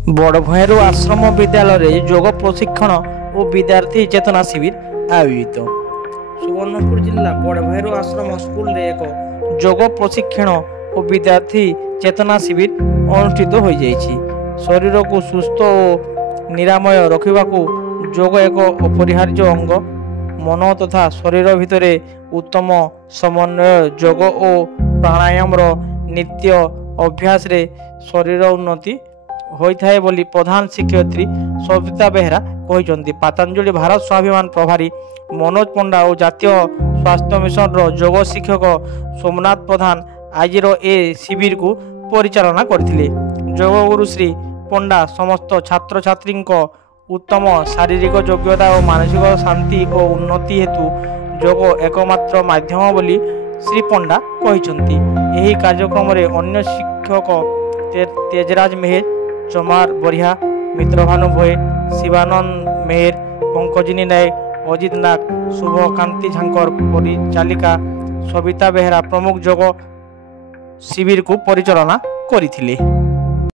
बड़भयरू आश्रम विद्यालय योग प्रशिक्षण और विद्यार्थी चेतना शिविर आयोजित। सुवर्णपुर जिला बड़भयरू आश्रम स्कूल रे एक योग प्रशिक्षण और विद्यार्थी चेतना शिविर अनुष्ठित हो जाइछि। शरीर को सुस्थ और निरामय रखा योग एक अपरिहार्य अंग। मन तथा शरीर भितर उत्तम समन्वय योग और प्राणायाम नित्य अभ्यास रे शरीर उन्नति होता है बोली प्रधान शिक्षयित्री सविता बेहरा कहते। पतंजलि भारत स्वाभिमान प्रभारी मनोज पंडा और जातीय स्वास्थ्य मिशन योग शिक्षक सोमनाथ प्रधान आज ए शिविर को परिचालना करथिले। योग गुरु श्री पंडा समस्त छात्र छात्री उत्तम शारीरिक योग्यता और मानसिक शांति और उन्नति हेतु योग एकमात्र माध्यम बोली श्री पंडा कहते। यही कार्यक्रम रे अन्य शिक्षक तेजराज मेहर, चमार बरिया, मित्रभानु भोए, शिवानंद मेहर, पंकजिनी नायक, अजित नाग, शुभकांति झांकर, परिचालिका सविता बेहरा प्रमुख योग शिविर को परिचालना करथिले।